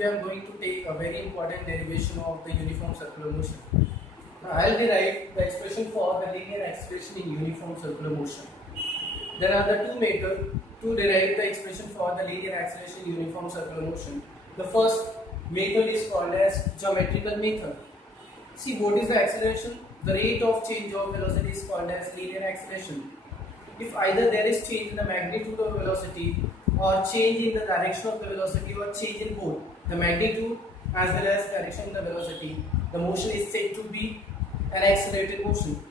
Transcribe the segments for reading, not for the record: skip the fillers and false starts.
we are going to take a very important derivation of the uniform circular motion. Now I will derive the expression for the linear acceleration in uniform circular motion. There are the two methods to derive the expression for the linear acceleration in uniform circular motion. The first method is called as geometrical method. See, what is the acceleration? The rate of change of velocity is called as linear acceleration. If either there is change in the magnitude of velocity or change in the direction of the velocity or change in both the magnitude as well as direction of the velocity, the motion is said to be an accelerated motion.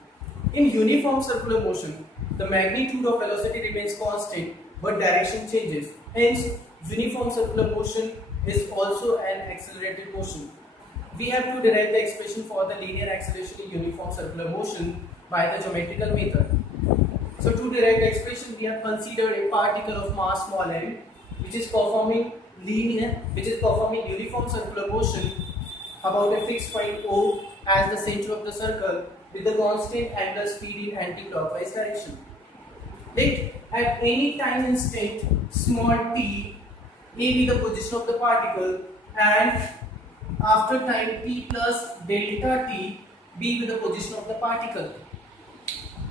In uniform circular motion, the magnitude of velocity remains constant but direction changes. Hence, uniform circular motion is also an accelerated motion. We have to derive the expression for the linear acceleration in uniform circular motion by the geometrical method. So to derive the expression, we have considered a particle of mass small m which is performing uniform circular motion about a fixed point O as the center of the circle with the constant angular speed in anti-clockwise direction. Let at any time instant small t a be the position of the particle and after time t plus delta t be the position of the particle.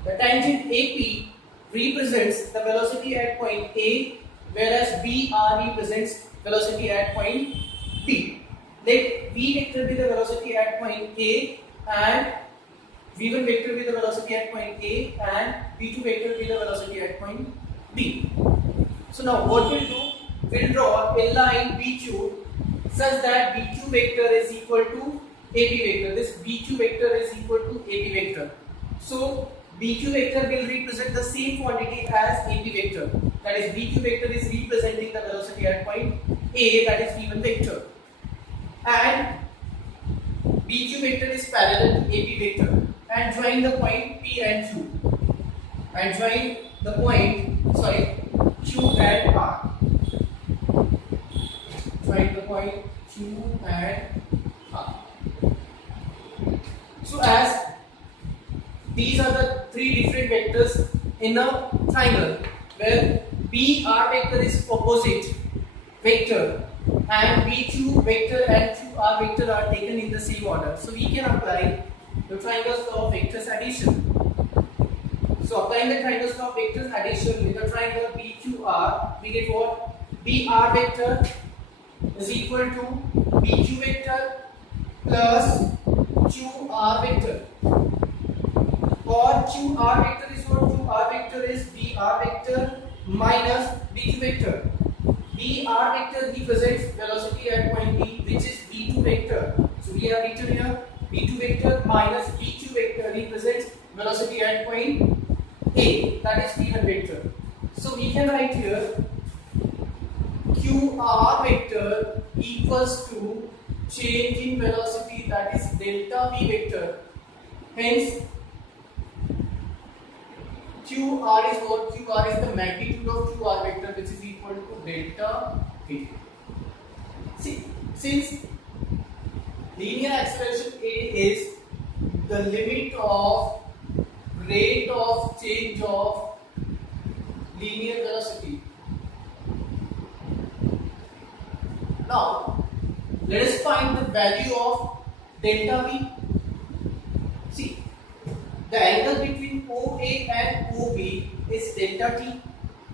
The tangent AP represents the velocity at point A, whereas BR represents velocity at point B. Let V vector be the velocity at point A and V1 vector be the velocity at point A and V2 vector be the velocity at point B. So now what we'll do, we'll draw a line BQ such that BQ vector is equal to AB vector. This BQ vector is equal to AB vector. So BQ vector will represent the same quantity as AB vector. That is, BQ vector is representing the velocity at point A, that is V1 vector. And BQ vector is parallel to AB vector. And join the point P and Q. And join the point, Q and R. Join the point Q and R. So as these are the three different vectors in a triangle where BR vector is opposite vector and BQ vector and QR vector are taken in the same order. So we can apply the triangles of vectors addition. So applying the triangles of vectors addition with the triangle BQR, we get what? BR vector is equal to BQ vector plus QR vector. Or QR vector is what? QR vector is BR vector minus BQ vector. BR vector represents velocity at point B, which is B2 vector. So we have written here B2 vector minus BQ vector represents velocity at point A, that is V1 vector. So we can write here QR vector equals to change in velocity, that is delta V vector. Hence QR is what? QR is the magnitude of QR vector, which is equal to delta V. See, since linear acceleration A is the limit of rate of change of linear velocity. Now, let us find the value of delta V. See, the angle between OA and OB is delta T,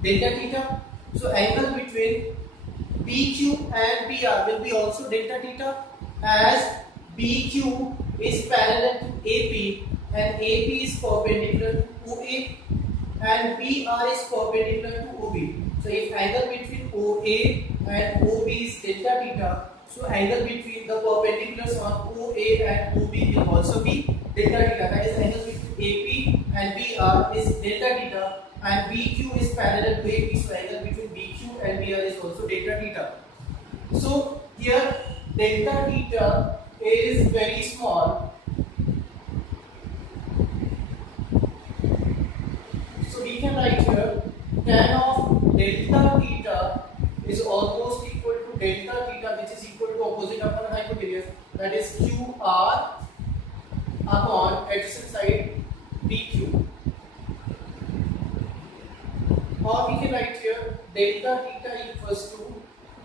delta theta. So angle between BQ and BR will be also delta theta, as BQ is parallel to AP and AP is perpendicular to OA and BR is perpendicular to OB. So if angle between OA and OB is delta theta, so angle between the perpendiculars on OA and OB will also be delta theta. That is, angle between AP and BR is delta theta and BQ is parallel to AP, so angle between BQ and BR is also delta theta. So here delta theta is very small. So we can write here tan of delta theta is almost equal to delta theta, which is equal to opposite upon hypotenuse, that is QR upon adjacent side BQ. Or we can write here delta theta equals to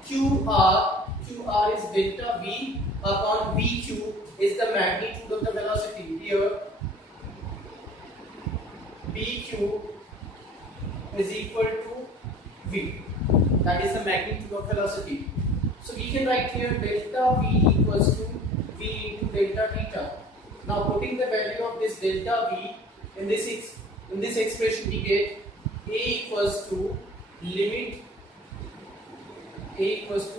QR QR is delta V upon VQ is the magnitude of the velocity. Here VQ is equal to V. That is the magnitude of velocity. So we can write here delta V equals to V into delta theta. Now putting the value of this delta V in this expression, we get A equals to limit delta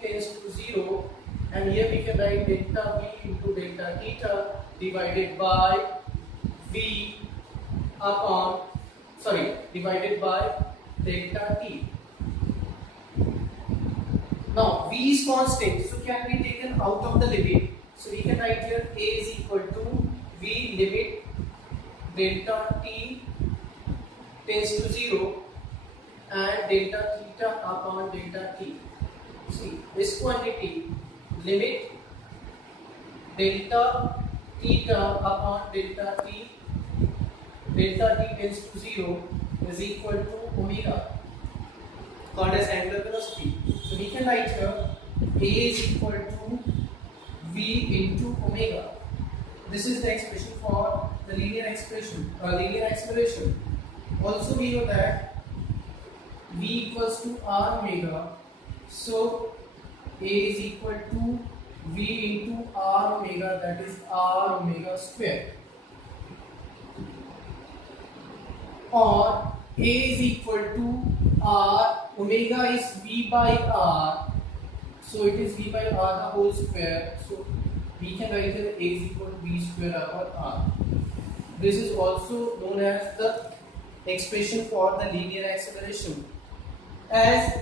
t tends to 0, and here we can write delta V into delta theta divided by delta t. Now V is constant, so can be taken out of the limit. So we can write here A is equal to V limit delta t tends to 0 and delta theta upon delta t. See, this quantity limit delta theta upon delta t tends to 0 is equal to omega, called as angular velocity. So we can write here A is equal to V into omega. This is the expression for the linear acceleration. Also we know that V equals to R omega. So A is equal to V into R omega, that is R omega square. Or A is equal to R, omega is V by R. So it is V by R the whole square. So we can write that A is equal to V square upon R. This is also known as the expression for the linear acceleration, as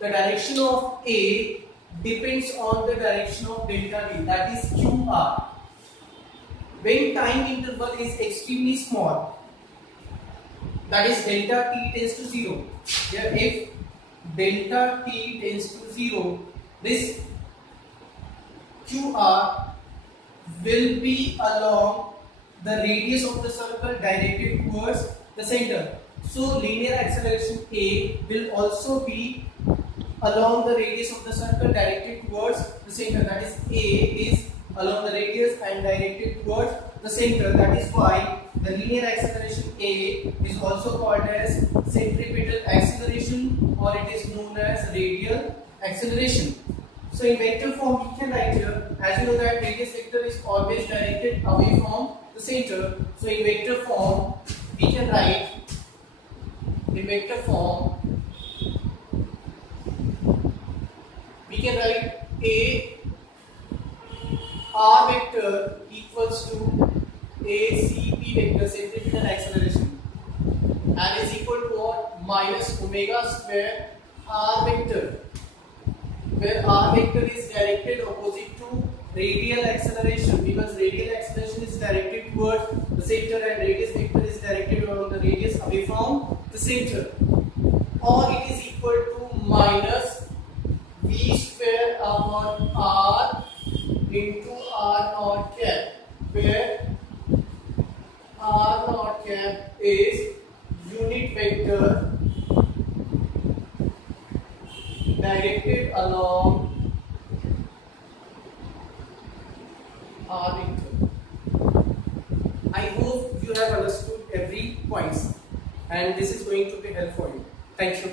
the direction of A depends on the direction of delta V, that is QR. When time interval is extremely small, that is delta t tends to 0. Here if delta t tends to 0, this QR will be along the radius of the circle directed towards the center. So linear acceleration A will also be along the radius of the circle directed towards the center. That is A is along the radius and directed towards the center. That is why the linear acceleration A is also called as centripetal acceleration, or it is known as radial acceleration. So in vector form we can write here, as you know that radius vector is always directed away from the center. So in vector form we can write A R vector equals to A CP vector, centripetal acceleration, and is equal to what? Minus omega square R vector, where R vector is directed opposite to radial acceleration, because radial acceleration is directed towards the center and radius vector is directed along the radius away from the center. Or it is equal to minus V square upon R into R naught cap, where R naught cap is unit vector directed along R vector. I hope you have understood every point, and this is going to be helpful for you. Thank you.